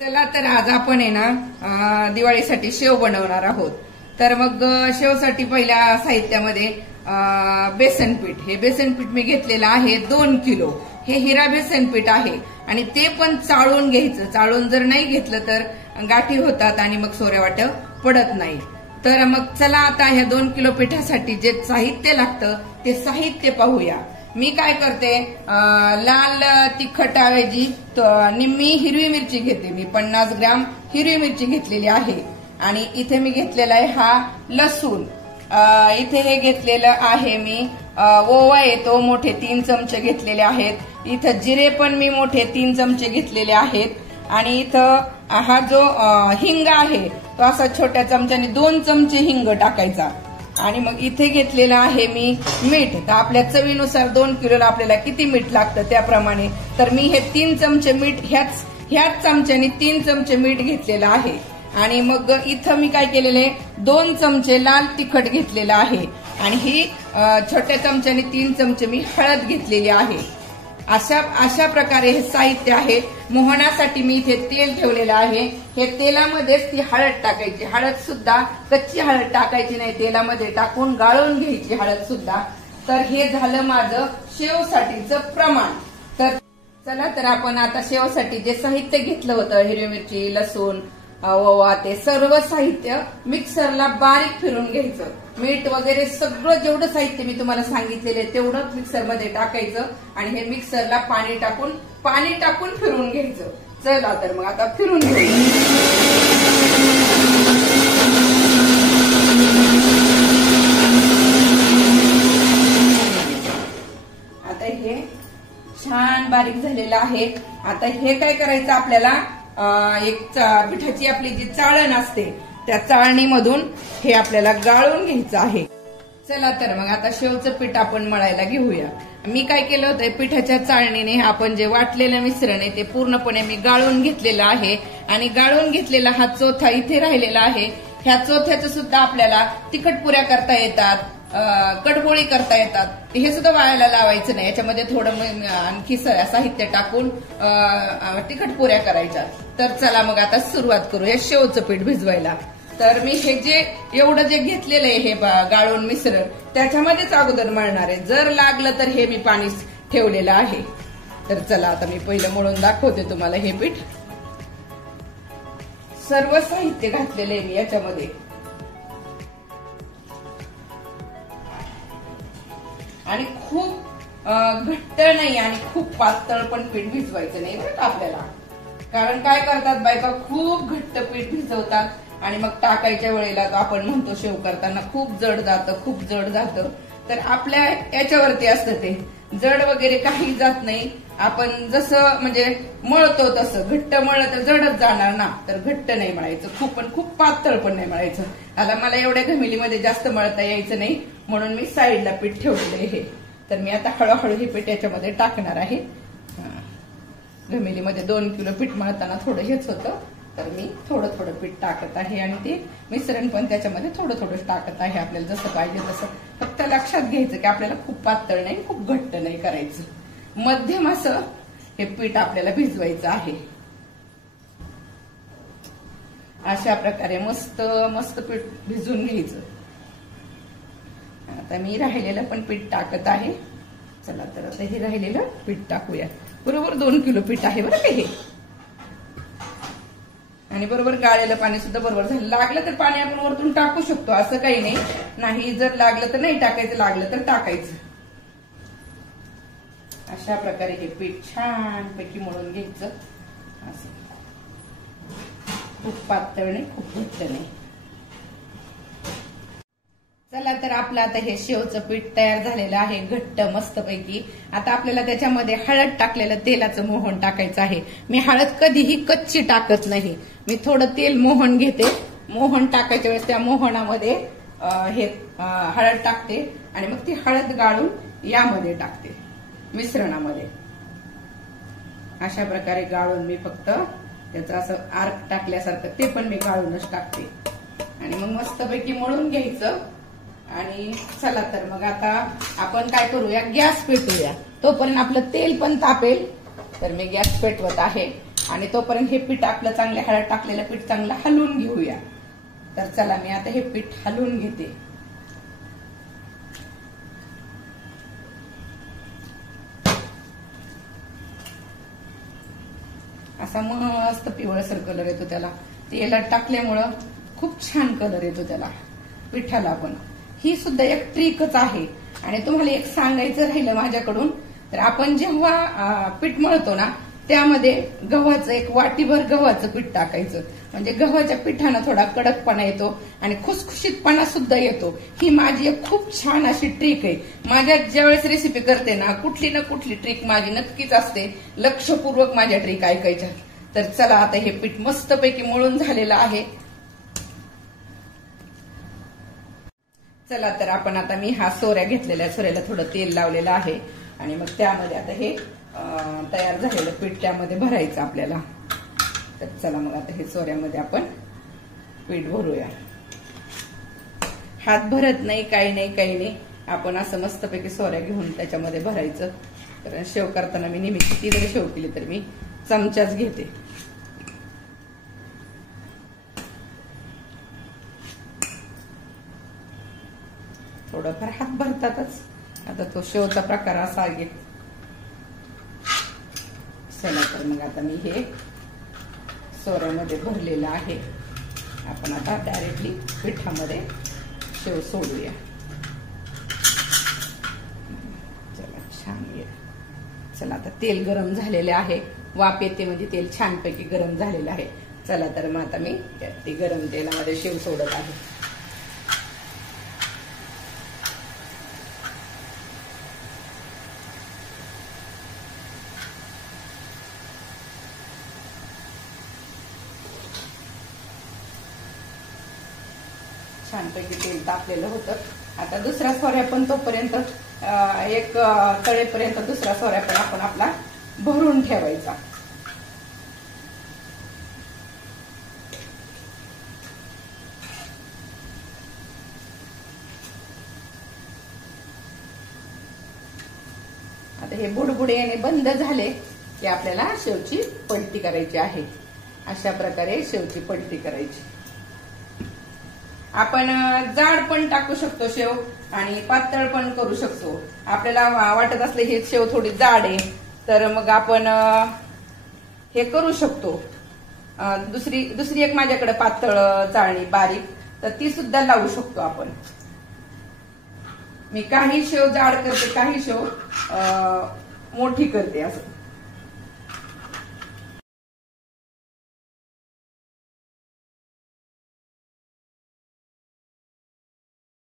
चला तर आज आपण आहे ना दिवाळीसाठी शेव बनवणार आहोत। तर मग शेवसाठी पहिल्या साहित्यामध्ये बेसन पीठ, हे बेसन पीठ मी घेतलेलं आहे 2 किलो। हे हिरा बेसन पीठ आहे आणि ते पण चाळून घ्यायचं। चाळून जर नाही घेतलं तर गाठी होतात आणि मग सोऱ्यावाट पडत नाही। तर मग चला आता ह्या 2 किलो पिठासाठी जे साहित्य लागतं ते साहित्य पाहूया। मी काय करते, लाल तिखटाऐवजी निम्मी हिरवी मिरची घेते। मी 50 ग्रॅम हिरवी मिरची घेतलेली आहे आणि इथे मी घेतलेला आहे हा लसूण। इथे हे घेतलेलं आहे मी ओवा येतो मोठे 3 चमचे घेतलेले आहेत। इथं जिरे पण मी मोठे 3 चमचे घेतलेले आहेत आणि इथं हा जो हिंग आहे तो असा छोट्या चमच्याने 2 चमचे हिंग टाकायचा। आणि मग इथे घेतलेलं आहे मी मीठ। तर आपल्या चवीनुसार 2 किलोला आपल्याला किती मीठ लागतं त्याप्रमाणे, तर मी हे 3 चमचे मीठ ह्याच चमच्याने 3 चमचे मीठ घेतलेलं आहे। आणि मग इथं मी काय केलेलं आहे 2 चमचे लाल तिखट घेतलेलं आहे आणि ही छोट्या चमच्याने 3 चमचे मी हळद घेतलेली आहे। अशा प्रकारे हे साहित्य आहे। मोहनासाठी मी इथे तेल ठेवलेलं आहे। हे तेलामध्येच ती हळद टाकायची। हळद सुद्धा कच्ची हळद टाकायची नाही, तेलामध्ये टाकून गाळून घ्यायची हळद सुद्धा। तर हे झालं माझं शेवसाठीचं प्रमाण। तर चला तर आपण आता शेवसाठी जे साहित्य घेतलं होतं हिरवी मिरची, लसूण, ओवा, ते सर्व साहित्य मिक्सरला बारीक फिरून घ्यायचं। मीठ वगैरे सगळं जेवढं साहित्य मी तुम्हाला सांगितलेलं आहे तेवढं मिक्सरमध्ये टाकायचं आणि हे मिक्सरला पाणी टाकून फिरून घ्यायचं। चला तर मग आता फिरून घेऊ। आता हे छान बारीक झालेलं आहे। आता हे काय करायचं आपल्याला, एक पिठाची आपली जी चाळण असते त्या चाळणीमधून हे आपल्याला गाळून घ्यायचं आहे। चला तर मग आता शेवचं पीठ आपण मळायला घेऊया। मी काय केलं होतं, पिठाच्या चाळणीने आपण जे वाटलेलं मिश्रण आहे ते पूर्णपणे मी गाळून घेतलेलं आहे आणि गाळून घेतलेला हा चोथा इथे राहिलेला आहे। ह्या चोथ्याचं सुद्धा आपल्याला तिखट पुऱ्या करता येतात, कडबोळी करता येतात। हे सुद्धा वाळायला लावायचं नाही, याच्यामध्ये थोडं आणखी साहित्य टाकून तिखट पुऱ्या करायच्या। तर चला मग आता सुरुवात करूया शेवचं पीठ भिजवायला। तर मी हे जे एवढं जे घेतलेलं आहे हे गाळून मिश्रण त्याच्यामध्येच अगोदर मळणार आहे। जर लागलं तर हे मी पाणी ठेवलेलं आहे। तर चला आता मी पहिलं मळून दाखवते तुम्हाला हे पीठ। सर्व साहित्य घातलेलं आहे मी याच्यामध्ये आणि खूप घट्ट नाही आणि खूप पातळ पण पीठ भिजवायचं नाही बरं आपल्याला। कारण काय करतात बायका, खूप घट्ट पीठ भिजवतात आणि मग टाकायच्या वेळेला आपण म्हणतो शेव करताना खूप जड जातं। तर आपल्या याच्यावरती असतं ते, जड वगैरे काही जात नाही। आपण जसं म्हणजे मळतो तसं घट्ट मळलं तर जडच जाणार ना। तर घट्ट नाही मळायचं, खूप पातळ पण नाही मळायचं। आता मला एवढ्या घमिलीमध्ये जास्त मळता यायचं नाही म्हणून मी साईडला पीठ ठेवलेलं आहे। तर मी आता हळूहळू हे पीठ याच्यामध्ये टाकणार आहे। घमिलीमध्ये 2 किलो पीठ मळताना थोडं हेच होतं, तर मी थोडं पीठ टाकत आहे आणि ते मिश्रण पण त्याच्यामध्ये थोडं टाकत आहे। आपल्याला जसं पाहिजे तसं, फक्त लक्षात घ्यायचं की आपल्याला खूप पातळ नाही खूप घट्ट नाही करायचं, मध्यम असं हे पीठ आपल्याला भिजवायचं आहे। अशा प्रकारे मस्त पीठ भिजवून घ्यायचं। आता मी राहिलेलं पण पीठ टाकत आहे। चला तर आता हे राहिलेलं पीठ टाकूया। बरोबर 2 किलो पीठ आहे बरं का हे, आणि बरोबर गाळलेलं पाणी सुद्धा बरोबर झालं। लागलं तर पाणी आपण वरतून टाकू शकतो, असं काही नाही। जर लागलं तर नाही टाकायचं, लागलं तर टाकायचं। अशा प्रकारे हे पीठ छानपैकी मळून घ्यायचं असं, खूप पातळ नाही खूप घट्ट नाही। चला तर आपलं आता हे शेवचं पीठ तयार झालेलं आहे घट्ट मस्तपैकी। आता आपल्याला त्याच्यामध्ये हळद टाकलेलं तेलाचं मोहन टाकायचं आहे। मी हळद कधीही कच्ची टाकत नाही, मी थोडं तेल मोहन घेते। मोहन टाकायच्या वेळेस त्या मोहनामध्ये हे हळद टाकते आणि मग ती हळद गाळून यामध्ये टाकते मिश्रणामध्ये। अशा प्रकारे गाळून मी फक्त त्याचं असं आर्क टाकल्यासारखं ते पण मी गाळूनच टाकते आणि मग मस्तपैकी मळून घ्यायचं। आणि चला तर मग आता आपण काय करूया, गॅस पेटूया। तोपर्यंत आपलं तेल पण तापेल तर मी गॅस पेटवत आहे आणि तोपर्यंत हे पीठ आपलं चांगलं हळद टाकलेलं पीठ चांगलं हलवून घेऊया. तर चला मी आता हे पीठ हलवून घेते. असा मस्त पिवळसर कलर येतो त्याला. तेलात टाकल्यामुळं खूप छान कलर येतो त्याला पिठाला पण. ही सुद्धा एक ट्रिकच आहे. आणि तुम्हाला एक सांगायचं राहिलं माझ्याकडून, तर आपण जेव्हा पीठ मळतो ना त्यामध्ये गव्हाचं एक वाटीभर गव्हाचं पीठ टाकायचं. म्हणजे गव्हाच्या पिठानं थोडा कडकपणा येतो आणि खुसखुशीतपणा सुद्धा येतो. ही माझी एक खूप छान अशी ट्रिक आहे. माझ्या ज्यावेळेस रेसिपी करते ना कुठली ट्रिक माझी नक्कीच असते. लक्षपूर्वक माझ्या ट्रिक ऐकायच्या. तर चला आता हे पीठ मस्तपैकी मळून झालेलं आहे. चला तर आपण आता मी हा सोऱ्या घेतलेल्या सोऱ्याला थोडं तेल लावलेलं आहे आणि मग त्यामध्ये आता हे तयार झालेलं पीठ त्यामध्ये भरायचं आपल्याला. तर चला मग आता हे सोऱ्यामध्ये आपण पीठ भरूया. हात भरत नाही, काही नाही. आपण असं मस्तपैकी सोऱ्या घेऊन त्याच्यामध्ये भरायचं. कारण शेव करताना मी नेहमी किती जरी शेव केली तर मी चमचाच घेते. थोडंफार हात भरतातच. आता तो शेवचा प्रकार असा आहे. चला तर मग आता मी हे सोऱ्यामध्ये भरलेलं आहे. आपण आता डायरेक्टली पिठामध्ये शेव सोडूया. चला छान आहे. चला आता तेल गरम झालेले आहे. वाफ येते म्हणजे तेल छानपैकी गरम झालेलं आहे. चला तर मग आता मी ते गरम तेलामध्ये शेव सोडत आहे. छानपैकी तेल तापलेलं होतं. आता दुसरा सोऱ्या पण तोपर्यंत एक तळेपर्यंत दुसरा सोऱ्या पण आपण आपला भरून ठेवायचा. आता हे बुडबुडे येणे बंद झाले की आपल्याला शेवची पलटी करायची आहे. अशा प्रकारे शेवची पलटी करायची. आपण जाड पण टाकू शकतो शेव आणि पातळ पण करू शकतो. आपल्याला वाटत असले हे शेव थोडी जाड आहे तर मग आपण हे करू शकतो. दुसरी एक माझ्याकडे पातळ चाळणी बारीक, तर ती सुद्धा लावू शकतो आपण. मी काही शेव जाड करते, काही शेव मोठी करते असं.